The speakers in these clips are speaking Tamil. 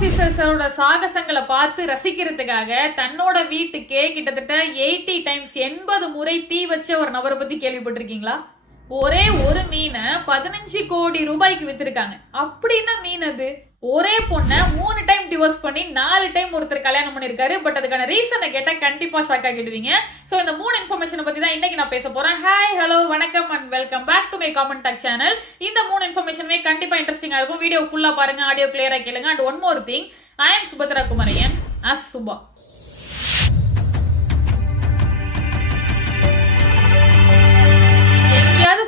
ஆபீசர்ஸோட சாகசங்களை பார்த்து ரசிக்கிறதுக்காக தன்னோட வீட்டுக்கே கிட்டத்தட்ட 80 டைம்ஸ் 80 முறை தீ வச்ச ஒரு நபரை பத்தி கேள்விப்பட்டிருக்கீங்களா? ஒரே ஒரு மீனை 15 கோடி ரூபாய்க்கு வித்திருக்காங்க. அப்படின்னா மீன் அது ஒரே பொண்ணை 3 டைம் டிவோர்ஸ் பண்ணி 4 டைம் ஒருத்தர் கல்யாணம் பண்ணிருக்காரு. பட் அதுக்கான ரீசனை கேட்டா கண்டிப்பா ஷாக் ஆகிடுவீங்க. சோ இந்த 3 இன்ஃபர்மேஷனை பத்தி தான் இன்னைக்கு நான் பேச போறேன். ஹாய், ஹலோ, வணக்கம் and welcome back to my common talk channel. இந்த 3 இன்ஃபர்மேஷனுமே கண்டிப்பா இன்ட்ரெஸ்டிங்கா இருக்கும். வீடியோ ஃபுல்லா பாருங்க, ஆடியோ கிளியரா கேளுங்க. And one more thing, I am Subhadra Kumaraiyan as Subha.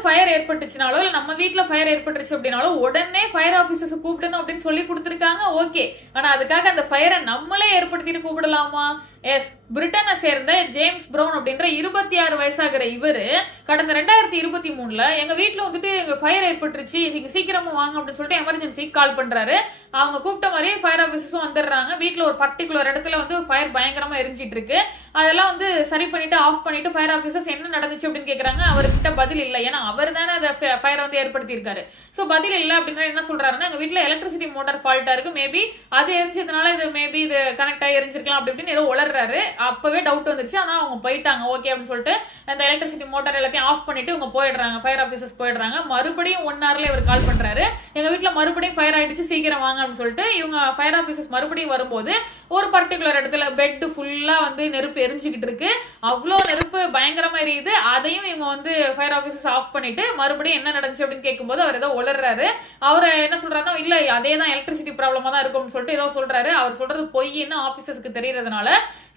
Fire ஏற்பட்டுச்சுனாலோ இல்ல நம்ம வீட்டுல ஃபயர் ஏற்பட்டுச்சு அப்படின்னாலோ உடனே ஃபயர் ஆபீசர்ஸ் கூப்பிடணும் அப்படின்னு சொல்லி கொடுத்துருக்காங்க. ஓகே, ஆனா அதுக்காக அந்த ஃபயரை நம்மளே ஏற்படுத்திட்டு கூப்பிடலாமா? எஸ், பிரிட்டனை சேர்ந்த ஜேம்ஸ் பிரவுன் அப்படின்ற 26 வயசாகிற இவரு கடந்த 2023 எங்க வீட்டுல வந்துட்டு எங்க ஃபயர் ஏற்பட்டுருச்சு, நீங்க சீக்கிரமா வாங்க அப்படின்னு சொல்லிட்டு எமர்ஜென்சி கால் பண்றாரு. அவங்க கூப்பிட்ட மாதிரியே ஃபயர் ஆபீசர்ஸும் வந்துடுறாங்க. வீட்டுல ஒரு பர்டிகுலர் இடத்துல வந்து ஃபயர் பயங்கரமா எரிஞ்சிட்டு இருக்கு. அதெல்லாம் வந்து சரி பண்ணிட்டு ஆஃப் பண்ணிட்டு ஃபயர் ஆபீசர்ஸ் என்ன நடந்துச்சு அப்படின்னு கேக்குறாங்க. அவர்கிட்ட பதில் இல்லை, ஏன்னா அவர் தானே அந்த ஃபயர் வந்து ஏற்படுத்தி இருக்காரு. சோ பதில் இல்லை அப்படின்னா என்ன சொல்றாருன்னா, எங்க வீட்டுல எலக்ட்ரிசிட்டி மோட்டார் ஃபால்ட்டா இருக்கு, மேபி அது எரிஞ்சதுனால இது மேபி இது கனெக்ட் ஆகி எரிஞ்சிருக்கலாம் அப்படி அப்படின்னு ஏதோ உளர்றாரு. அப்பவே டவுட் வந்துருச்சு. ஆனா அவங்க போயிட்டாங்க. ஓகே அப்படின்னு சொல்லிட்டு அந்த எலக்ட்ரிசிட்டி மோட்டார் எல்லாத்தையும் ஆஃப் பண்ணிட்டு இவங்க போயிடுறாங்க. ஃபயர் ஆபீசர்ஸ் போயிடுறாங்க. மறுபடியும் 1 hourல இவர் கால் பண்றாரு. எங்க வீட்டுல மறுபடியும் ஃபயர் ஆயிடுச்சு, சீக்கிரம் வாங்க அப்படின்னு சொல்லிட்டு இவங்க ஃபயர் ஆபீசர்ஸ் மறுபடியும் வரும்போது ஒரு பர்டிகுலர் இடத்துல பெட் ஃபுல்லா வந்து நெருப்பு எரிஞ்சுக்கிட்டு இருக்கு. அவ்வளோ நெருப்பு பயங்கரமா எரியுது. அதையும் இவங்க வந்து ஃபயர் ஆபீசர்ஸ் ஆஃப் பண்ணிட்டு மறுபடியும் என்ன நடந்துச்சு அப்படின்னு கேட்கும்போது அவர் ஏதோ உளர்றாரு. அவர் என்ன சொல்றாருன்னா, இல்ல அதே தான் எலக்ட்ரிசிட்டி ப்ராப்ளமா தான் இருக்கும்னு சொல்லிட்டு ஏதோ சொல்றாரு. அவர் சொல்றது பொய்ன்னு ஆபீசர்ஸ்க்கு தெரியறதுனால,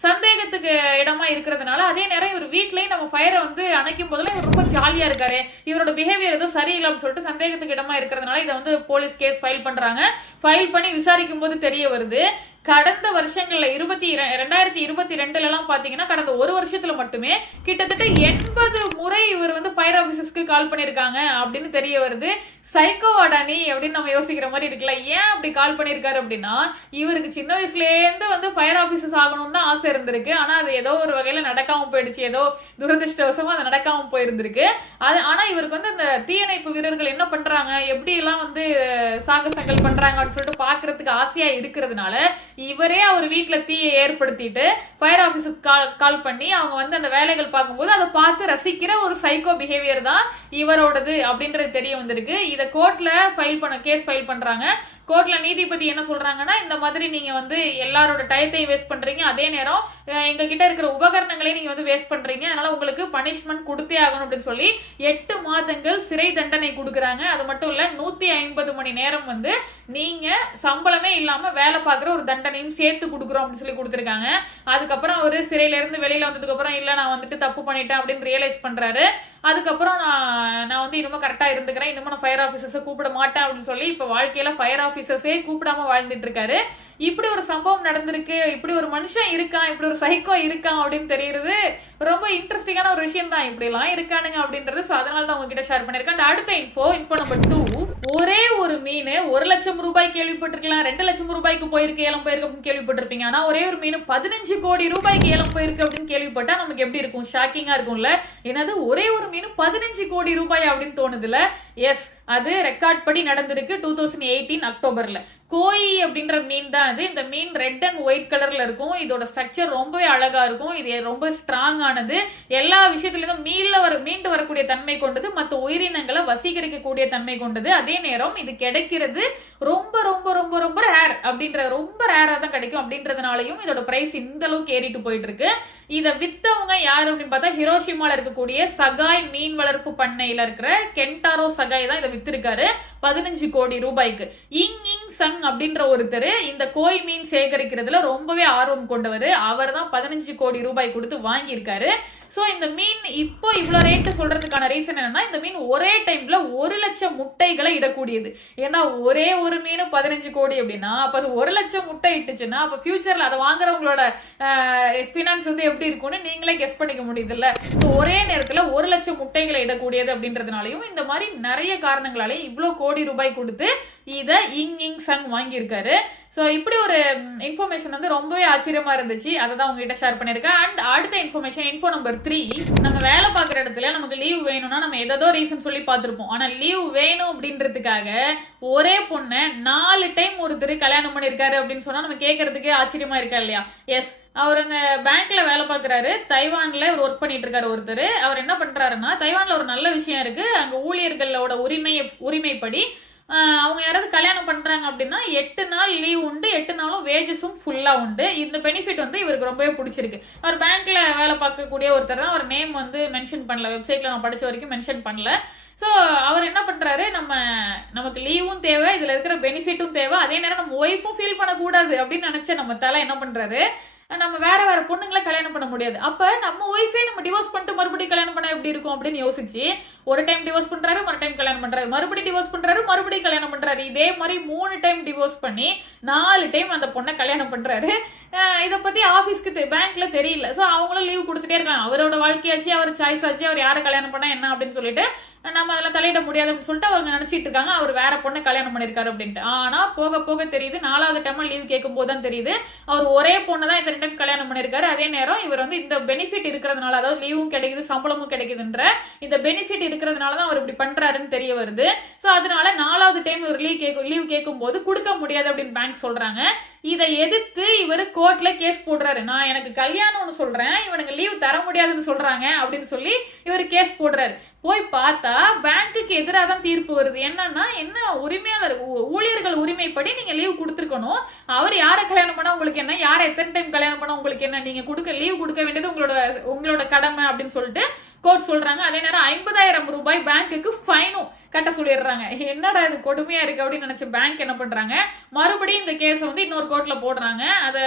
சந்தேகத்துக்கு இடமா இருக்கிறதுனால, அதே நேரம் இவர் வீட்லயும் நம்ம ஃபயரை வந்து அணைக்கும் போதெல்லாம் இவர் ரொம்ப ஜாலியா இருக்காரு, இவரோட பிஹேவியர் ஏதோ சரியில்லைன்னு சொல்லிட்டு சந்தேகத்துக்கு இடமா இருக்கிறதுனால இதை வந்து போலீஸ் கேஸ் ஃபைல் பண்றாங்க. ஃபைல் பண்ணி விசாரிக்கும் போது தெரிய வருது, கடந்த வருஷங்கள்ல 2022 எல்லாம் பாத்தீங்கன்னா கடந்த ஒரு வருஷத்துல மட்டுமே கிட்டத்தட்ட 80 முறை இவர் வந்து ஃபயர் ஆபீசர்ஸ்க்கு கால் பண்ணிருக்காங்க அப்படின்னு தெரிய வருது. சைக்கோ அடானி அப்படின்னு நம்ம யோசிக்கிற மாதிரி இருக்குல்ல. ஏன் அப்படி கால் பண்ணிருக்காரு அப்படின்னா, இவருக்கு சின்ன வயசுல இருந்து வந்து ஃபயர் ஆபீசர்ஸ் ஆகணும்னு தான் ஆசை இருந்திருக்கு. ஆனா அது ஏதோ ஒரு வகையில நடக்காம போயிடுச்சு, ஏதோ துரதிருஷ்டவசமா அது நடக்காம போயிருந்திருக்கு. அது ஆனா இவருக்கு வந்து இந்த தீயணைப்பு வீரர்கள் என்ன பண்றாங்க, எப்படி எல்லாம் வந்து சாகசங்கள் பண்றாங்க அப்படின்னு சொல்லிட்டு பாக்குறதுக்கு ஆசையா இருக்கிறதுனால இவரே அவர் வீட்டுல தீயை ஏற்படுத்திட்டு ஃபயர் ஆபீஸுக்கு கால் பண்ணி அவங்க வந்து அந்த வேலைகள் பார்க்கும்போது அதை பார்த்து ரசிக்கிற ஒரு சைக்கோ பிஹேவியர் தான் இவரோடது அப்படின்றது தெரிய வந்திருக்கு. இதை கோர்ட்ல கேஸ் ஃபைல் பண்றாங்க. கோர்ட்ல நீதிபதி என்ன சொல்றாங்கன்னா, இந்த மாதிரி நீங்க வந்து எல்லாரோட டயத்தையும் வேஸ்ட் பண்றீங்க, அதே நேரம் எங்க கிட்ட இருக்கிற உபகரணங்களையும் நீங்க வந்து வேஸ்ட் பண்றீங்க, அதனால உங்களுக்கு பனிஷ்மெண்ட் கொடுத்தே ஆகணும் அப்படின்னு சொல்லி 8 மாதங்கள் சிறை தண்டனை கொடுக்குறாங்க. அது மட்டும் இல்ல, 150 மணி நேரம் வந்து நீங்க சம்பளமே இல்லாம வேலை பார்க்குற ஒரு தண்டனையும் சேர்த்து கொடுக்குறோம் அப்படின்னு சொல்லி கொடுத்துருக்காங்க. அதுக்கப்புறம் அவரு சிறையில இருந்து வெளியில வந்ததுக்கு அப்புறம் இல்ல நான் வந்துட்டு தப்பு பண்ணிட்டேன் அப்படின்னு ரியலைஸ் பண்றாரு. அதுக்கப்புறம் நான் வந்து இன்னும் கரெக்டா இருந்துக்கிறேன், இன்னும் நான் ஃபயர் ஆபீசர்ஸை கூப்பிட மாட்டேன் அப்படின்னு சொல்லி இப்ப வாழ்க்கையில ஃபயர் ஆபீசர்ஸே கூப்பிடாம வாழ்ந்துட்டு இருக்காரு. இப்படி ஒரு சம்பவம் நடந்திருக்கு, இப்படி ஒரு மனுஷன் இருக்கான், இப்படி ஒரு சைக்கோ இருக்கான் அப்படின்னு தெரியுது. ரொம்ப இன்ட்ரெஸ்டிங்கான ஒரு விஷயம் தான், இப்படி எல்லாம் இருக்கானுங்க அப்படின்றது. சோ அதனால தான் உங்ககிட்ட ஷேர் பண்ணிருக்கேன். அடுத்த இன்ஃபோ நம்பர் 2, ஒரே ஒரு மீன் 1 லட்சம் ரூபாய் கேள்விப்பட்டிருக்கலாம், 2 லட்சம் ரூபாய்க்கு போயிருக்கு, ஏலம் போயிருக்கு அப்படின்னு கேள்விப்பட்டிருப்பீங்க. ஆனா ஒரே ஒரு மீன் 15 கோடி ரூபாய்க்கு ஏலம் போயிருக்கு அப்படின்னு கேள்விப்பட்டா நமக்கு எப்படி இருக்கும்? ஷாக்கிங்கா இருக்கும்ல. என்னது, ஒரே ஒரு மீன் 15 கோடி ரூபாய் அப்படின்னு தோணுதுல? எஸ், அது ரெக்கார்ட் படி நடந்திருக்கு 2018 அக்டோபர்ல. கோயி அப்படின்ற மீன் தான் அது. இந்த மீன் ரெட் அண்ட் ஒயிட் கலர்ல இருக்கும். இதோட ஸ்ட்ரக்சர் ரொம்பவே அழகா இருக்கும். இது ரொம்ப ஸ்ட்ராங் ஆனது. எல்லா விஷயத்திலும் மீண்டு வரக்கூடிய தன்மை கொண்டது, மற்ற உயிரினங்களை வசீகரிக்கக்கூடிய தன்மை கொண்டது. அதே நேரம் இது கிடைக்கிறது ரொம்ப ரொம்ப ரொம்ப ரொம்ப ரேர், ரொம்ப ரேரா தான் கிடைக்கும் அப்படின்றதுனாலையும் இதோட பிரைஸ் இந்த அளவுக்கு ஏறிட்டு போயிட்டு இருக்கு. இதை வித்தவங்க யாரு அப்படின்னு பார்த்தா, ஹிரோஷிமால இருக்கக்கூடிய சகாய் மீன் வளர்ப்பு பண்ணையில இருக்கிற கென்டாரோ சகாய் தான் இதை வித்திருக்காரு 15 கோடி ரூபாய்க்கு. இங் சங் அப்படின்ற ஒருத்தர் இந்த கோய் மீன் சேகரிக்கிறதுல ரொம்பவே ஆர்வம் கொண்டவர். அவர் தான் 15 கோடி ரூபாய் கொடுத்து வாங்கியிருக்காரு. சோ இந்த மீன் இப்போ இவ்வளவு ரேட் சொல்றதுக்கான ரீசன் என்னன்னா, இந்த மீன் ஒரே டைம்ல 1 லட்சம் முட்டைகளை இடக்கூடியது. ஏன்னா ஒரே ஒரு மீன் 15 கோடி அப்படின்னா அப்ப அது 1 லட்சம் முட்டை இட்டுச்சுன்னா அப்ப ஃபியூச்சர்ல அதை வாங்குறவங்களோட பினான்ஸ் வந்து எப்படி இருக்கும்னு நீங்களே கெஸ் பண்ணிக்க முடியுது இல்ல. சோ ஒரே நேரத்துல 1 லட்சம் முட்டைகளை இடக்கூடியது அப்படின்றதுனாலையும் இந்த மாதிரி நிறைய காரணங்களாலே இவ்வளவு கோடி ரூபாய் கொடுத்து இத இங் சங் வாங்கியிருக்காரு. ஸோ இப்படி ஒரு இன்ஃபர்மேஷன் வந்து ரொம்பவே ஆச்சரியமா இருந்துச்சு. அதை தான் உங்ககிட்ட ஷேர் பண்ணியிருக்கேன். அண்ட் அடுத்த இன்ஃபர்மேஷன், இன்ஃபோ நம்பர் 3. நம்ம வேலை பார்க்குற இடத்துல நமக்கு லீவ் வேணும்னா நம்ம ஏதோ ரீசன் சொல்லி பார்த்துருப்போம். ஆனால் லீவ் வேணும் அப்படின்றதுக்காக ஒரே பொண்ணை 4 டைம் ஒருத்தர் கல்யாணம் பண்ணியிருக்காரு அப்படின்னு சொன்னா நம்ம கேட்கறதுக்கு ஆச்சரியமா இருக்கா இல்லையா? எஸ், அவர் அங்க பேங்க்ல வேலை பார்க்குறாரு. தைவான்ல ஒரு ஒர்க் பண்ணிட்டு இருக்காரு ஒருத்தர். அவர் என்ன பண்றாருன்னா, தைவான்ல ஒரு நல்ல விஷயம் இருக்கு. அங்க ஊழியர்களோட உரிமைப்படி அவங்க யாராவது கல்யாணம் பண்றாங்க அப்படின்னா 8 நாள் லீவ் உண்டு, 8 நாளும் வேஜஸும் ஃபுல்லா உண்டு. இந்த பெனிஃபிட் வந்து இவருக்கு ரொம்பவே பிடிச்சிருக்கு. அவர் பேங்க்ல வேலை பார்க்கக்கூடிய ஒருத்தர் தான். அவர் நேம் வந்து மென்ஷன் பண்ணல, வெப்சைட்ல நான் படிச்ச வரைக்கும் மென்ஷன் பண்ணல. ஸோ அவர் என்ன பண்றாரு, நமக்கு லீவும் தேவை, இதுல இருக்கிற பெனிஃபிட்டும் தேவை, அதே நேரம் நம்ம ஒய்ஃபும் ஃபீல் பண்ணக்கூடாது அப்படின்னு நினைச்ச நம்ம தலை என்ன பண்றாரு, நம்ம வேற பொண்ணுங்களை கல்யாணம் பண்ண முடியாது. அப்ப நம்ம ஒய்ஃபே நம்ம டிவோர்ஸ் பண்ணிட்டு மறுபடியும் கல்யாணம் பண்ண எப்படி இருக்கும் அப்படின்னு யோசிச்சு ஒரு டைம் டிவோர்ஸ் பண்றாரு, மறு டைம் கல்யாணம் பண்றாரு, மறுபடியும் டிவோர்ஸ் பண்றாரு, மறுபடியும் கல்யாணம் பண்றாரு. இதே மாதிரி 3 டைம் டிவோர்ஸ் பண்ணி 4 டைம் அந்த பொண்ணை கல்யாணம் பண்றாரு. இதை பத்தி ஆபீஸ்க்கு பேங்க்ல தெரியல. ஸோ அவங்களும் லீவ் கொடுத்துட்டே இருக்காங்க. அவரோட வாழ்க்கையாச்சு, அவர் சாய்ஸ் ஆச்சு, அவர் யாரை கல்யாணம் பண்ணா என்ன அப்படின்னு சொல்லிட்டு நம்ம அதெல்லாம் தலையிட முடியாதுன்னு சொல்லிட்டு அவங்க நினைச்சிட்டு இருக்காங்க அவர் வேற பொண்ணை கல்யாணம் பண்ணிருக்காரு அப்படின்ட்டு. ஆனா போக போக தெரியுது, 4வது டைம் லீவ் கேட்கும் போது தான் தெரியுது அவர் ஒரே பொண்ணை தான் இத்தனை டைம் கல்யாணம் பண்ணிருக்காரு. அதே நேரம் இவர் வந்து இந்த பெனிஃபிட் இருக்கிறதுனால, அதாவது லீவும் கிடைக்குது, சம்பளமும் கிடைக்குதுன்ற இந்த பெனிஃபிட் இருக்கிறதுனால தான் அவர் இப்படி பண்றாருன்னு தெரிய வருது. ஸோ அதனால 4வது டைம் இவர் லீவ் கேட்கும் போது கொடுக்க முடியாது அப்படின்னு பேங்க் சொல்றாங்க. இதை எதிர்த்து இவர் கோர்ட்ல கேஸ் போடுறாரு. நான் எனக்கு கல்யாணம்னு சொல்றேன், இவனுக்கு லீவ் தர முடியாதுன்னு சொல்றாங்க அப்படின்னு சொல்லி இவர் கேஸ் போடுறாரு. போய் பார்த்தா பேங்க்குக்கு எதிராக தான் தீர்ப்பு வருது. என்னன்னா, என்ன உரிமையாளர் ஊழியர்கள் உரிமைப்படி நீங்க லீவ் கொடுத்துருக்கணும். அவர் யாரை கல்யாணம் பண்ணா உங்களுக்கு என்ன, யாரை எத்தனை டைம் கல்யாணம் பண்ணா உங்களுக்கு என்ன, நீங்க லீவ் கொடுக்க வேண்டியது உங்களோட கடமை அப்படின்னு சொல்லிட்டு கோர்ட் சொல்றாங்க. அதே நேரம் 50,000 ரூபாய் பேங்க்குக்கு ஃபைனும் கட்ட சொல்லிடுறாங்க. என்னடா இது கொடுமையா இருக்கு அப்படின்னு நினைச்ச பேங்க் என்ன பண்றாங்க, மறுபடியும் இந்த கேஸை வந்து இன்னொரு கோர்ட்ல போடுறாங்க. அதை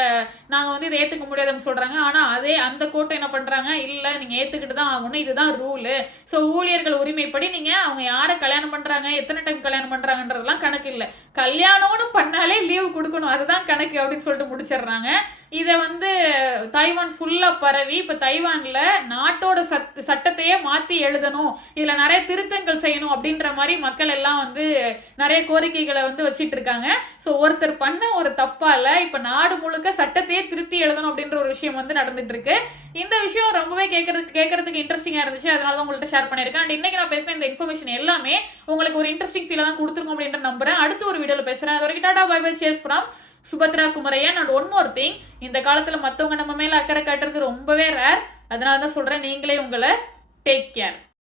நாங்க வந்து இதை ஏத்துக்க முடியாதுன்னு சொல்றாங்க. ஆனா அந்த கோர்ட் என்ன பண்றாங்க, இல்ல நீங்க ஏத்துக்கிட்டு தான் ஆகணும், இதுதான் ரூலு. ஸோ ஊழியர்கள் உரிமைப்படி நீங்க அவங்க யாரை கல்யாணம் பண்றாங்க, எத்தனை டைம் கல்யாணம் பண்றாங்கன்றதெல்லாம் கணக்கு இல்லை, கல்யாணம்னு பண்ணாலே லீவ் கொடுக்கணும், அதுதான் கணக்கு அப்படின்னு சொல்லிட்டு முடிச்சிடுறாங்க. இதை வந்து தைவான் ஃபுல்லா பரவி இப்ப தைவான்ல நாட்டோட சட்டத்தையே மாத்தி எழுதணும், இதுல நிறைய திருத்தங்கள் செய்யணும் அப்படின்ற மாதிரி மக்கள் எல்லாம் வந்து நிறைய கோரிக்கைகளை வந்து வச்சிட்டு இருக்காங்க. ஸோ ஒருத்தர் பண்ண ஒரு தப்பால இப்ப நாடு முழுக்க சட்டத்தையே திருத்தி எழுதணும் அப்படின்ற ஒரு விஷயம் வந்து நடந்துட்டு இருக்கு. இந்த விஷயம் ரொம்பவே கேட்கறதுக்கு இன்ட்ரெஸ்டிங்கா இருந்துச்சு, அதனால உங்கள்கிட்ட ஷேர் பண்ணிருக்கேன். அண்ட் இன்னைக்கு நான் பேசுறேன் இந்த இன்ஃபர்மேஷன் எல்லாமே உங்களுக்கு ஒரு இன்ட்ரெஸ்டிங் ஃபீல் தான் கொடுத்துருக்கோம் அப்படின்ற நம்புறேன். அடுத்த ஒரு வீடியோல பேசுறேன். அது வரைக்கும் tata bye bye, cheers from Subhadra Kumaraiyan. And one more thing, இந்த காலத்துல மத்தவங்க நம்ம மேல அக்கறை காட்டுறது ரொம்பவே ரேர். அதனால தான் சொல்றேன், நீங்களே உங்களை டேக் கேர்.